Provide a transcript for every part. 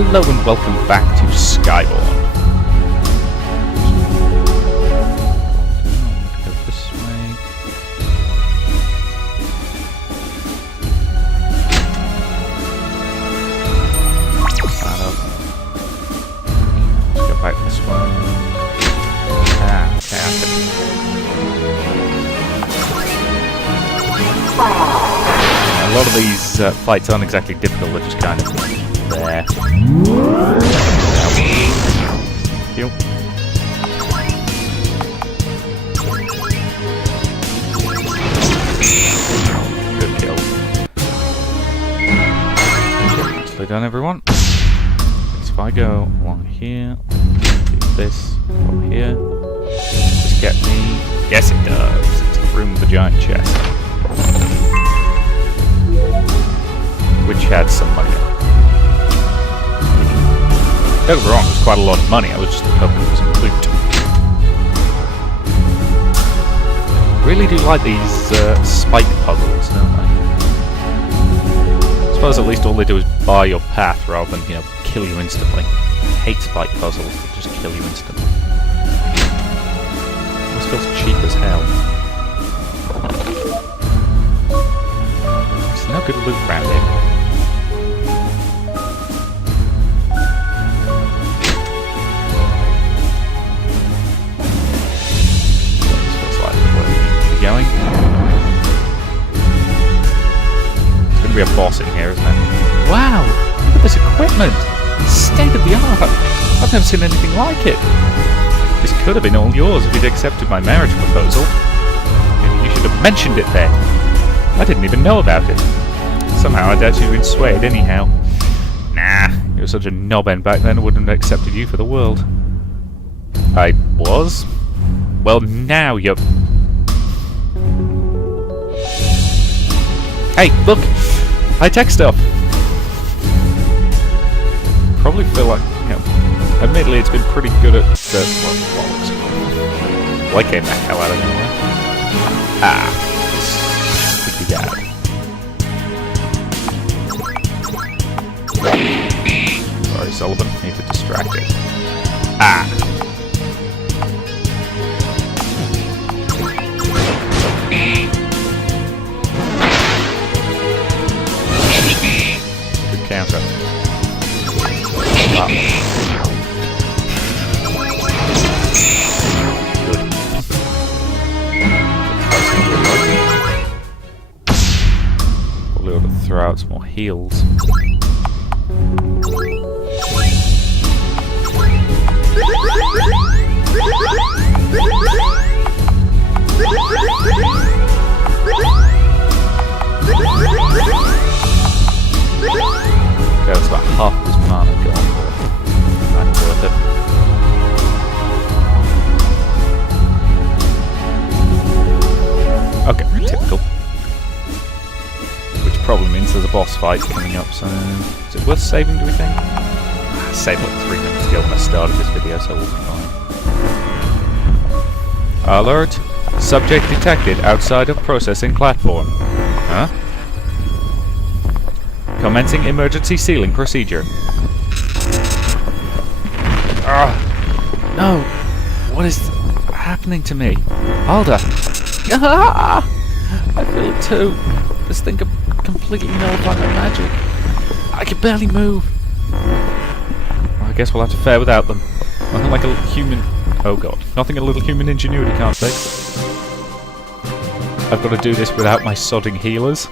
Hello and welcome back to Skyborn. Go this way. That up. Let's go back this way. Okay, a lot of these fights aren't exactly difficult, they're just kind of there. Heal. Good kill. Nicely done, everyone. So if I go along here, do this from here, does this get me? Yes, it does. It's the room with the giant chest, which had some money in it. Don't get me wrong, it was quite a lot of money. I was just hoping it was some loot. Really do like these spike puzzles, don't I? I suppose at least all they do is bar your path rather than, kill you instantly. I hate spike puzzles that just kill you instantly. This feels cheap as hell. There's no good loot around here. Going. There's going to be a boss in here, isn't there? Wow! Look at this equipment! State of the art! I've never seen anything like it! This could have been all yours if you'd accepted my marriage proposal. Maybe you should have mentioned it then. I didn't even know about it. Somehow I doubt you'd been swayed anyhow. Nah, you were such a knobhead back then I wouldn't have accepted you for the world. I was? Well, now you're... Hey, look! High-tech stuff! Probably feel like, admittedly it's been pretty good at the... Well, I came the hell out of nowhere. Ah, stupid guy. Sorry, Sullivan, need to distract it. Ah! Counter. Wow. Good. Probably ought to throw out some more heals. Okay, that's about half of his mana gone. That's worth it. Okay, typical. Which probably means there's a boss fight coming up, so... Is it worth saving, do we think? I saved like 3 minutes ago when I started this video, so we'll be fine. Alert! Subject detected outside of processing platform. Huh? Commencing emergency sealing procedure. No! What is happening to me? Alda! Ah! I feel it too. This thing completely nullified my magic. I can barely move. Well, I guess we'll have to fare without them. Nothing like a human... Oh god. Nothing a little human ingenuity can't fix. I've got to do this without my sodding healers.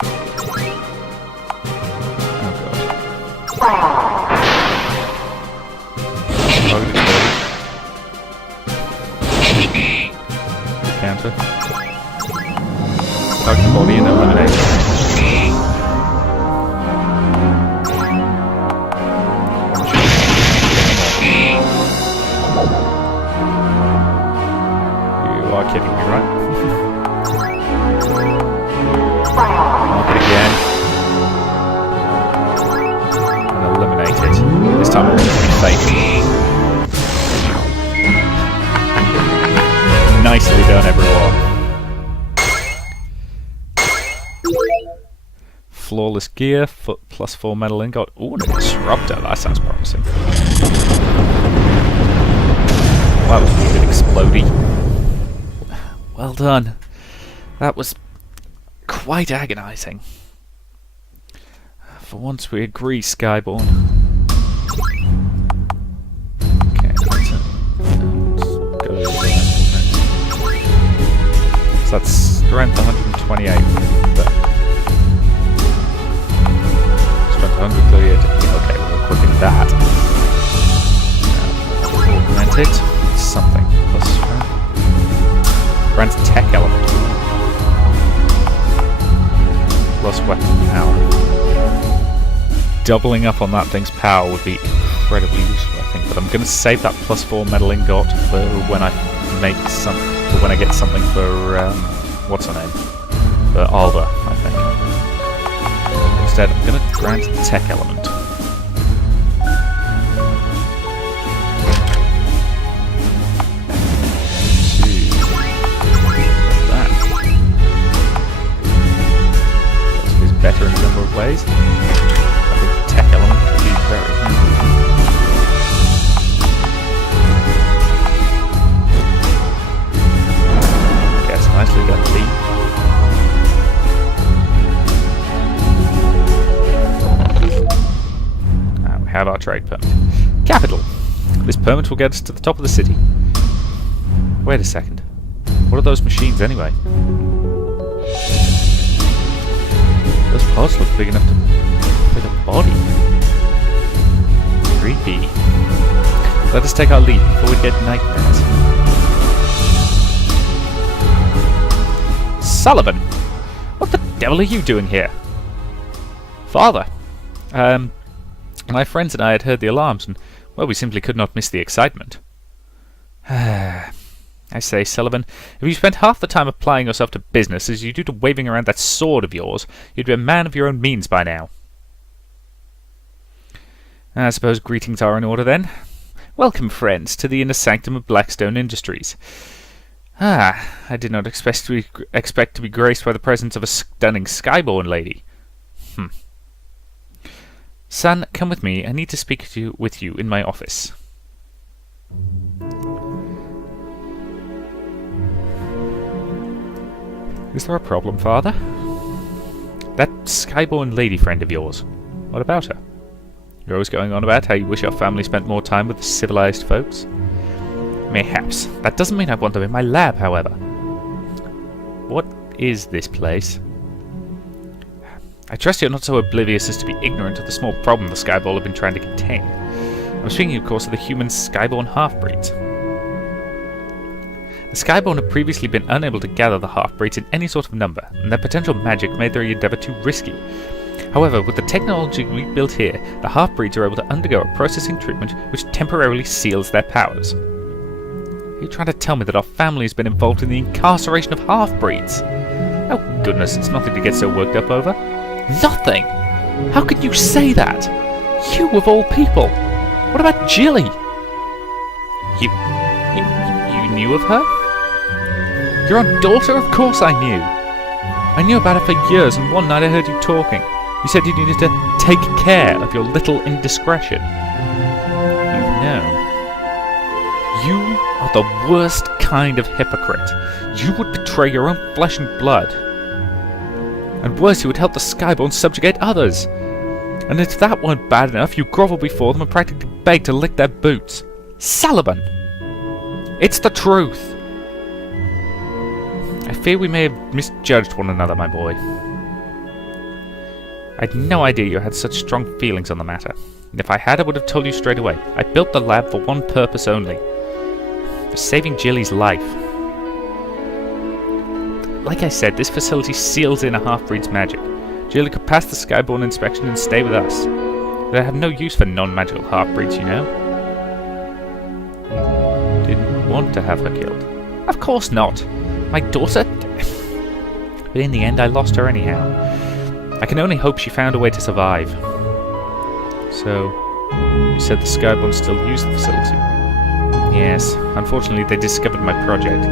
Counter. Target the body and eliminate it. You are kidding me, right? Mark it again. And eliminate it. This time we're going to be faking. Nicely done, everyone. Flawless flawless gear, foot +4 metal ingot. Ooh, and a disruptor. That sounds promising. Wow, that was weird, explodey. Well done. That was quite agonizing. For once we agree, Skyborn. Okay, let's go over there. So that's strength 128. But strength 138. Yeah, okay, we're equipping that. Augment it. Something. Plus strength. Grants tech element. Plus weapon power. Doubling up on that thing's power would be incredibly useful, I think. But I'm going to save that +4 metal ingot for when I make some. For when I get something for what's her name? For Alba, I think. Instead, I'm going to grant the tech element. That. Is better in a number of ways. I think the tech element would be very handy. Yes, nicely done, Lee. Now we have our trade permit. Capital! This permit will get us to the top of the city. Wait a second. What are those machines anyway? Those pods look big enough to fit a body. Creepy. Let us take our leave before we get nightmares. Sullivan! What the devil are you doing here? Father! My friends and I had heard the alarms and, well, we simply could not miss the excitement. I say, Sullivan, if you spent half the time applying yourself to business as you do to waving around that sword of yours, you'd be a man of your own means by now. I suppose greetings are in order then. Welcome, friends, to the inner sanctum of Blackstone Industries. I did not expect to be graced by the presence of a stunning Skyborn lady. Son, come with me. I need to speak with you in my office. Is there a problem, Father? That Skyborn lady friend of yours. What about her? You're always going on about how you wish your family spent more time with the civilized folks. Mayhaps. That doesn't mean I want them in my lab, however. What is this place? I trust you're not so oblivious as to be ignorant of the small problem the Skyborn have been trying to contain. I'm speaking, of course, of the human Skyborn half-breeds. The Skyborn have previously been unable to gather the half-breeds in any sort of number, and their potential magic made their endeavour too risky. However, with the technology we've built here, the half-breeds are able to undergo a processing treatment which temporarily seals their powers. Are you trying to tell me that our family has been involved in the incarceration of half-breeds? Oh goodness, it's nothing to get so worked up over. Nothing? How could you say that? You of all people! What about Jilly? You knew of her? Your own daughter? Of course I knew. I knew about her for years, and one night I heard you talking. You said you needed to take care of your little indiscretion. You've known. You are the worst kind of hypocrite. You would betray your own flesh and blood. And worse, you would help the Skyborn subjugate others. And if that weren't bad enough, you grovel before them and practically beg to lick their boots. Sullivan! It's the truth! I fear we may have misjudged one another, my boy. I had no idea you had such strong feelings on the matter. And if I had, I would have told you straight away. I built the lab for one purpose only. For saving Jilly's life. Like I said, this facility seals in a half-breed's magic. Jilly could pass the Skyborn inspection and stay with us. But I have no use for non-magical half-breeds, you know. You didn't want to have her killed. Of course not. My daughter? But in the end, I lost her anyhow. I can only hope she found a way to survive. So, you said the Skyborn still use the facility? Yes, unfortunately they discovered my project.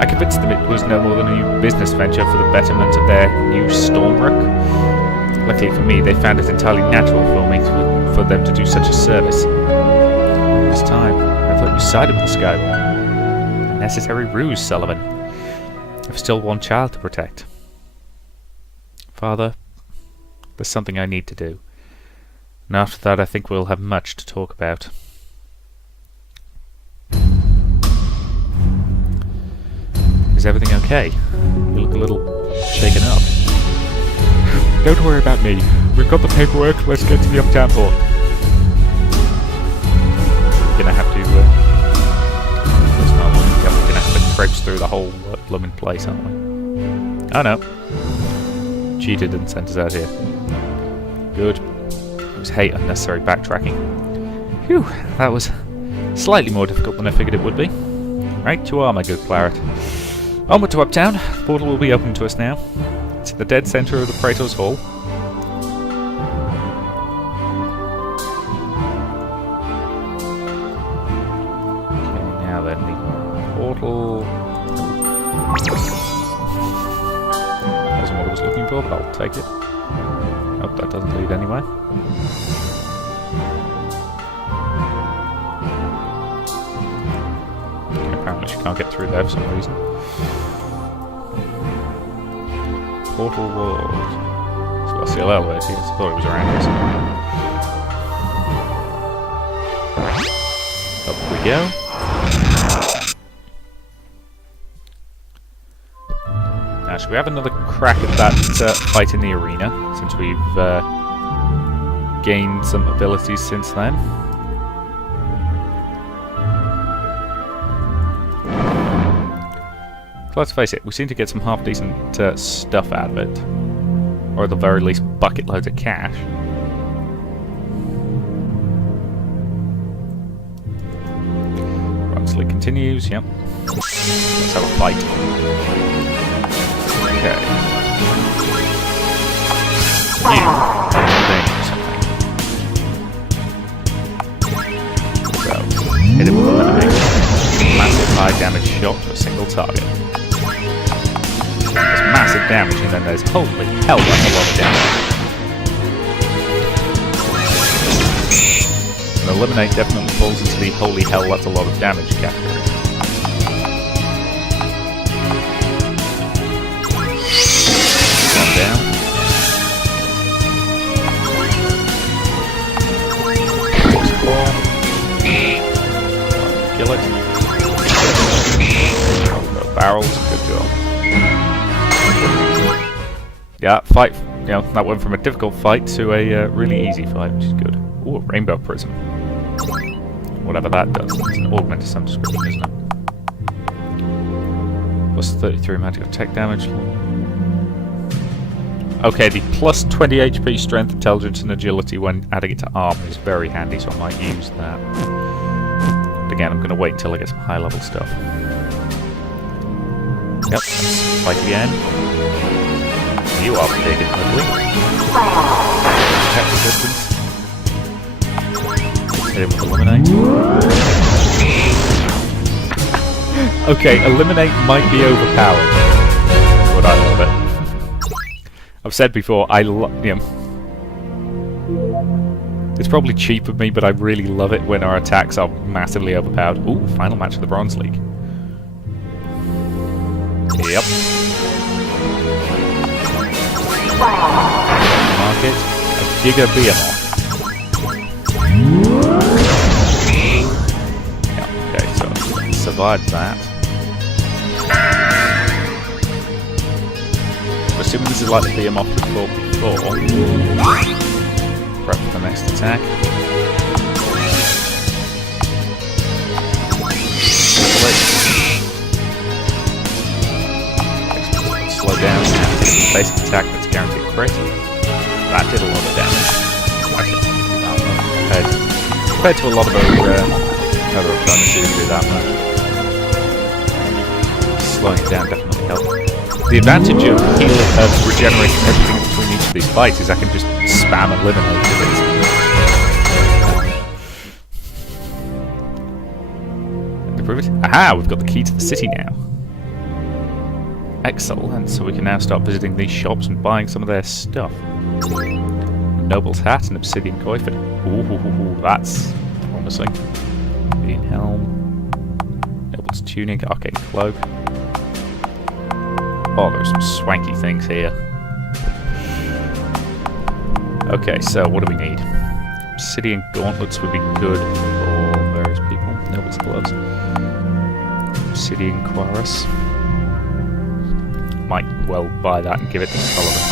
I convinced them it was no more than a new business venture for the betterment of their new Stormrook. Luckily for me, they found it entirely natural for them to do such a service. This time, I thought you sided with the Skyborn. A necessary ruse, Sullivan. I've still one child to protect. Father, there's something I need to do. And after that, I think we'll have much to talk about. Is everything okay? You look a little shaken up. Don't worry about me. We've got the paperwork. Let's get to the uptown port. We're gonna have to. That's not one. We're gonna have to traipse through the whole blooming place, aren't we? Oh no. Cheated and sent us out here. Good. I always hate unnecessary backtracking. Phew, that was slightly more difficult than I figured it would be. Right you are, my good Claret. Onward to Uptown. The portal will be open to us now. It's in the dead centre of the Praetor's Hall. Okay, now then, the portal... That wasn't what I was looking for, but I'll take it. Nope, that doesn't lead anywhere. Okay, apparently she can't get through there for some reason. Portal World. So what's the elevator? I thought it was around here somewhere. Up we go. Now, should we have another crack at that fight in the arena, since we've gained some abilities since then? Let's face it, we seem to get some half-decent stuff out of it. Or at the very least, bucket loads of cash. Ruxley continues, yep. Let's have a fight. Okay. So, hit it with a eliminate. Massive high damage shot to a single target. There's massive damage, and then there's holy hell, that's a lot of damage. And eliminate definitely falls into the holy hell, that's a lot of damage category. One down. Kill it. Oh, barrels, good job. Yeah, fight. You know, that went from a difficult fight to a really easy fight, which is good. Ooh, a rainbow prism. Whatever that does. It's an augment of some description, isn't it? Plus 33 magic attack damage. Okay, the plus 20 HP strength, intelligence, and agility when adding it to armor is very handy, so I might use that. But again, I'm going to wait until I get some high level stuff. Yep, fight again. You are big and ugly. Attack resistance. Hit him with eliminate. Okay, eliminate might be overpowered. But I love it. I've said before, I love him. It's probably cheap of me, but I really love it when our attacks are massively overpowered. Ooh, final match of the Bronze League. Yep. Market a Giga Behemoth. Yeah, okay, so survived that. I'm assuming this is like the Behemoth we fought before. Prep for the next attack. Slow down now. Basic attack that's guaranteed crit. That did a lot of damage. Actually, compared to a lot of other opponents, it didn't do that much. Slowing it down definitely helped. The advantage of regenerating everything between each of these fights is I can just spam eliminate with it. Prove it. Aha! We've got the key to the city now. Excellent, so we can now start visiting these shops and buying some of their stuff. Noble's hat and obsidian coiford. Ooh, that's promising. Obsidian helm. Noble's tunic, arcane cloak. Oh, there's some swanky things here. Okay, so what do we need? Obsidian gauntlets would be good for various people. Noble's gloves. Obsidian cuirass. Might well buy that and give it to Sullivan.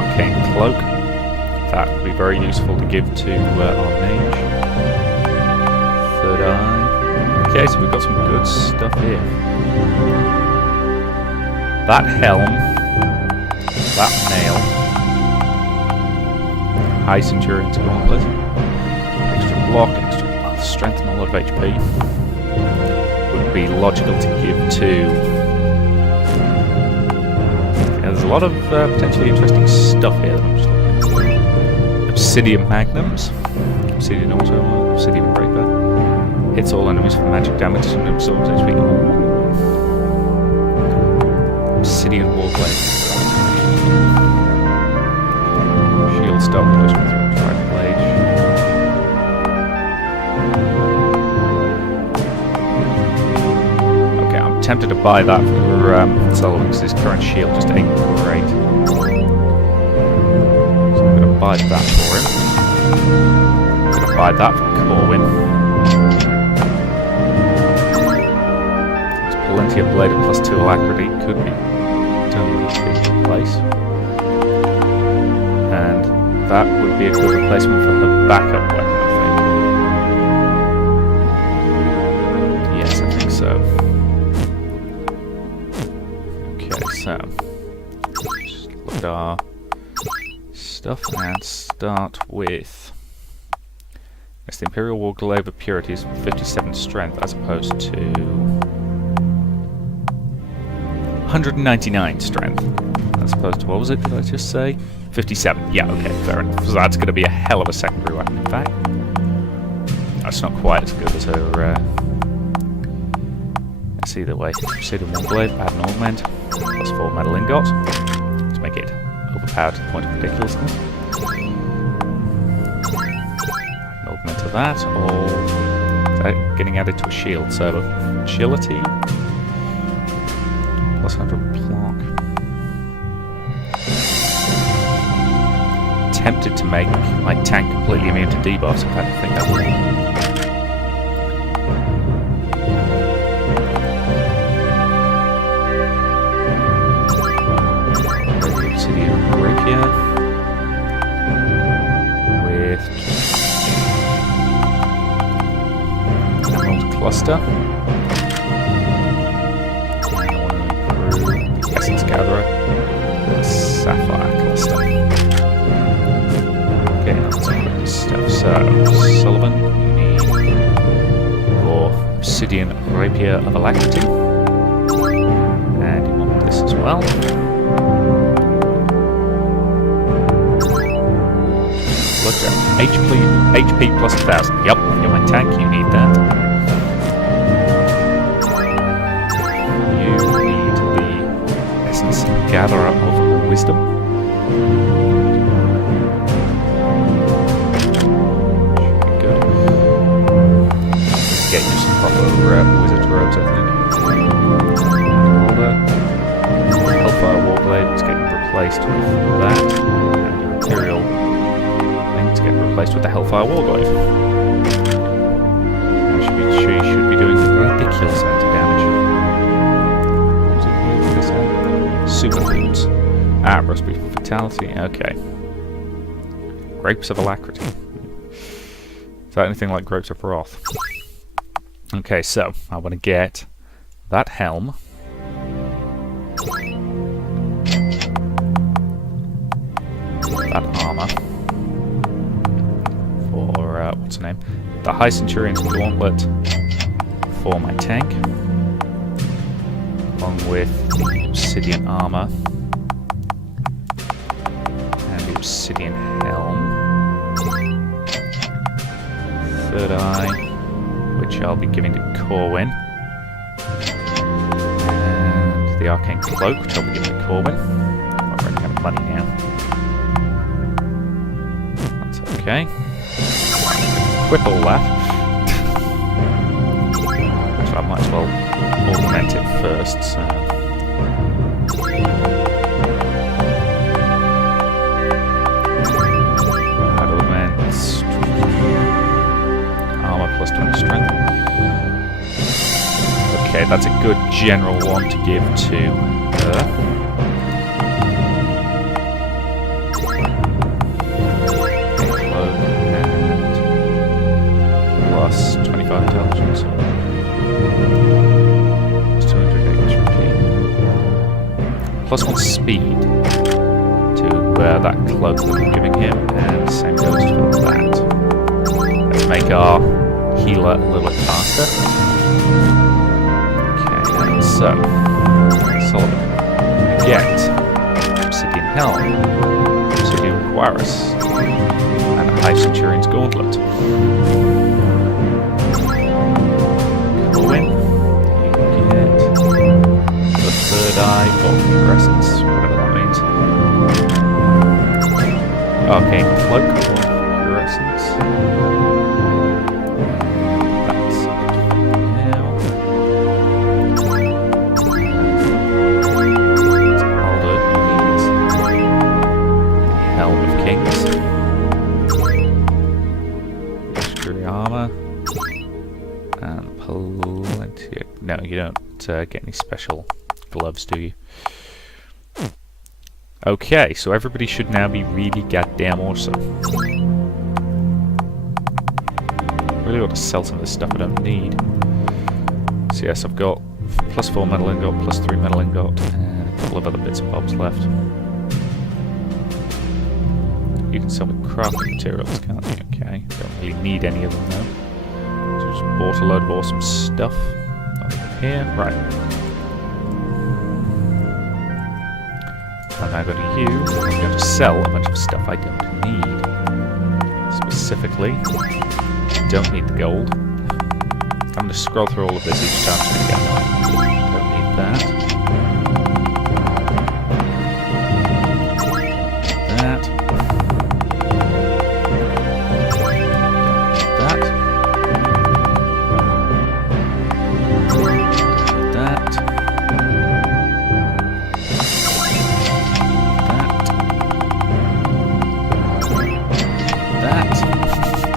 Arcane cloak. That would be very useful to give to our mage. Third eye. Okay, so we've got some good stuff here. That helm, that mail, high centurion's gauntlet, extra block, extra strength and a lot of HP would be logical to give to. Yeah, there's a lot of potentially interesting stuff here that I'm just looking at. Obsidian magnums, obsidian auto, obsidian breaker, hits all enemies for magic damage and absorbs HP. Obsidian Warblade. Shield stop, push with Drive Blade. Okay, I'm tempted to buy that for Sullivan because his current shield just ain't great. So I'm going to buy that for him. I'm going to buy that for Corwin. There's plenty of blade at +2 alacrity, could be place, and that would be a good replacement for the backup weapon, I think. Yes, I think so. Okay, so just look at our stuff and start with. Yes, the Imperial Warglaive of Purity is 57 strength as opposed to 199 strength. As opposed to, what was it, did I just say? 57. Yeah, okay, fair enough. So that's going to be a hell of a secondary weapon, in fact. That's not quite as good as her, let's see either way. Obsidian Warblade, add an augment, +4 metal ingot, to make it overpowered to the point of ridiculousness. An augment to that, or getting added to a shield, so agility, +100 block. Tempted to make my tank completely immune to debuffs. In fact, I think that would. Obsidian rapier with Emerald cluster. Essence Gatherer with a Sapphire Cluster. Okay, that's some good stuff. So, Sullivan, you need your Obsidian Rapier of Alacrity. And you want this as well. Look at HP plus 1000. Yep, you're my tank, you need that. Gatherer of Wisdom. Should be good. Get you some proper wizard's robes, I think. Hellfire Warblade is getting replaced with that. And your Imperial Link's getting replaced with the Hellfire Warglaive. She should be doing a ridiculous amount of damage. Superfoods. Roast beef fatality. Okay. Grapes of Alacrity. Is that anything like Grapes of Wrath? Okay, so I want to get that helm. That armor. For, what's her name? The High Centurion's Gauntlet for my tank. Along with the obsidian armor and the obsidian helm. Third eye, which I'll be giving to Corwin. And the arcane cloak, which I'll be giving to Corwin. I'm running out of money now. That's okay. Equip all that. So I might as well augment it first, so... That augments... Armor plus 20 strength. Okay, that's a good general one to give to her. Plus 25 intelligence. Plus 200 HP. Plus 1 speed to that cloak that we're giving him, and same goes for that. Let's make our healer a little bit faster. Okay, so Solomon, you get Obsidian Helm, Obsidian Cuirass, and a High Centurion's Gauntlet. Win. You get the third eye of fluorescence, whatever that means. Okay, cloak of fluorescence. That's it. Now, Alder needs Helm of Kings. Legendary armor. And plenty of... No, you don't get any special gloves, do you? Okay, so everybody should now be really goddamn awesome. Really ought to sell some of this stuff I don't need. So yes, I've got plus 4 metal ingot, plus 3 metal ingot, and a couple of other bits and bobs left. You can sell me crafting materials, can't you? Okay, don't really need any of them though. Just bought a load of awesome stuff. Nothing here. Right. And I go to you. I'm going to sell a bunch of stuff I don't need. Specifically, I don't need the gold. I'm going to scroll through all of this each time to get one. Don't need that. That.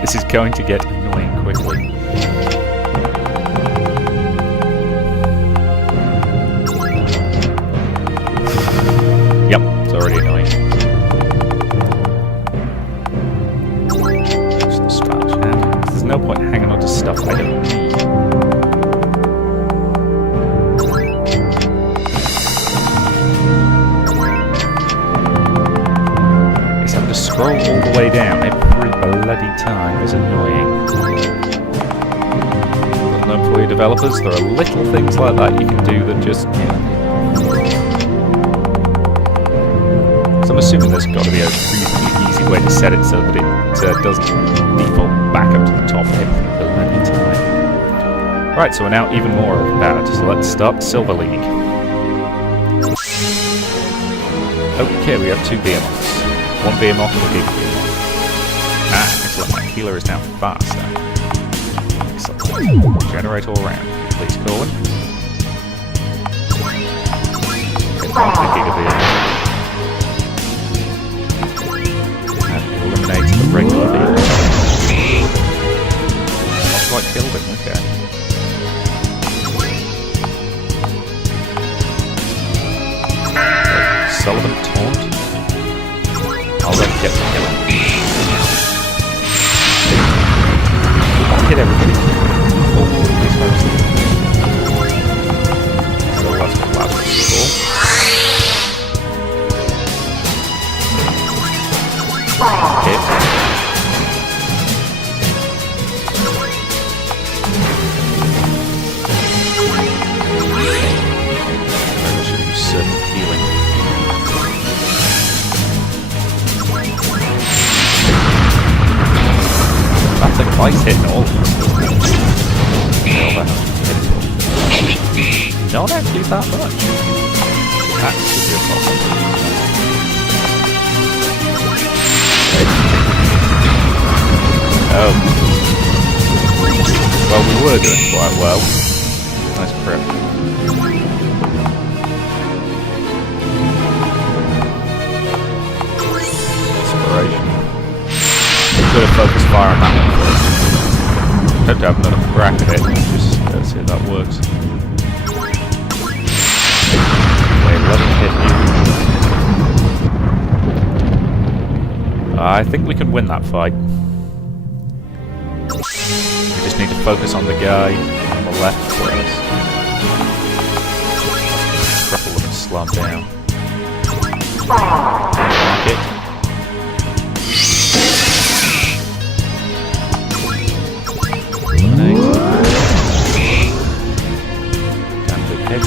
This is going to get annoying quickly. Yep, it's already annoying. Just the scratch hand. There's no point hanging on to stuff I don't need. Yes, I have to scroll all the way down. Every bloody time is annoying. Well known for your developers, there are little things like that you can do that just, you know. So I'm assuming there's got to be a really easy way to set it so that it doesn't default back up to the top every bloody time. Right, so we're now even more bad. So let's start Silver League. Okay, we have 2 behemoths. 1 behemoth and a big behemoth. Excellent, my healer is now faster. Excellent. Generate all around. Please, Corwin. Get on to the gigabeam. And eliminate the regular beam. Not quite killed him, okay. Sullivan taunt. I'll let get the killer. Hit everybody. Always mostly. So that's what last was for. Hit. I should use certain healing. That's like twice hitting all of them. Not actually that much. That should be a problem. Oh. Well, we were doing quite well. Nice prep. Inspiration. Could have focused fire on that one first. Hope to have another crack at it. Just see if that works. Wait, let it hit you. I think we can win that fight. We just need to focus on the guy on the left first. Cripple him and slow him down. Like it. Damn good hit.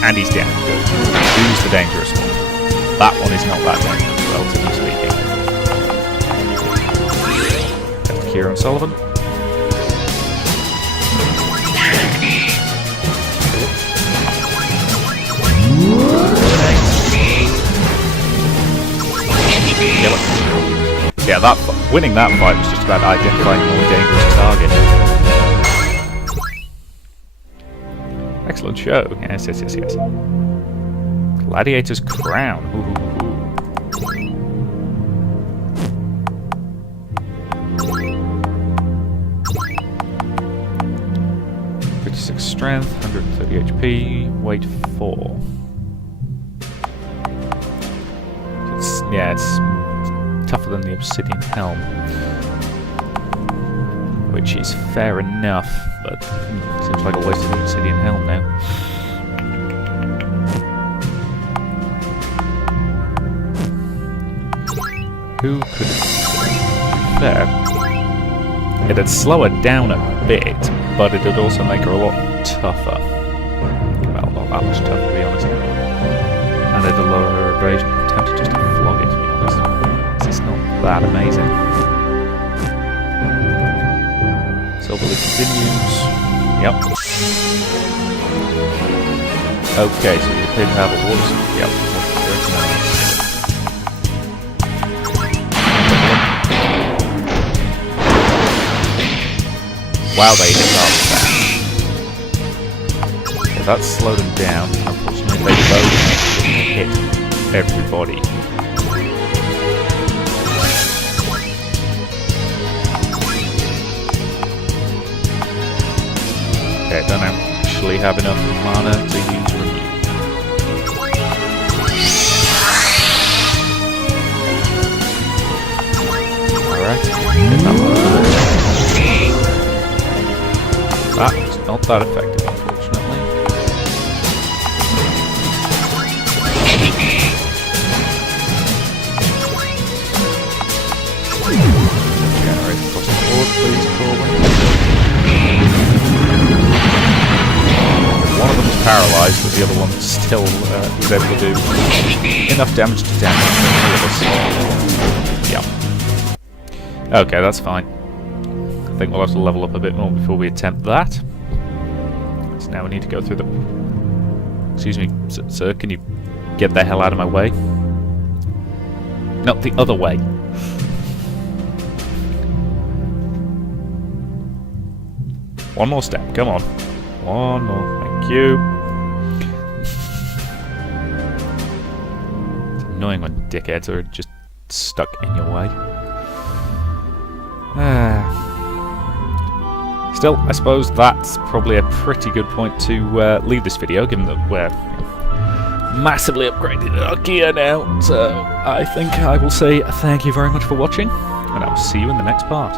And he's down. Good. Who's the dangerous one? That one is not that dangerous, relatively speaking. Got Kieran Sullivan. Kill him. Yeah, winning that fight was just about identifying a more dangerous target. Excellent show. Yes, yes, yes, yes. Gladiator's Crown. Ooh. 56 strength, 130 HP, weight 4. It's tougher than the Obsidian Helm. Which is fair enough, but seems like a waste of the Obsidian Helm now. Who could... Fair. It'd slow her down a bit, but it'd also make her a lot tougher. Well, not that much tougher, to be honest. And it'd lower her evasion. I'm tempted just to flog it, to be honest. It's not that amazing. Silverly continues. Yep. Okay, so you appear to have a water. Yep. Wow, they hit that fast. Okay, that slowed them down. Unfortunately, they both hit everybody. Okay, I don't actually have enough mana to use Renew. Alright, that was not that effective, unfortunately. Generate across the board, please, Corbin. One of them is paralysed, but the other one still was able to do enough damage to damage all of us. Yeah. Okay, that's fine. I think we'll have to level up a bit more before we attempt that. So now we need to go through the... Excuse me, sir, can you get the hell out of my way? Not the other way. One more step, come on. One more, thank you. It's annoying when dickheads are just stuck in your way. Still, I suppose that's probably a pretty good point to leave this video, given that we're massively upgraded our gear now. So I think I will say thank you very much for watching, and I will see you in the next part.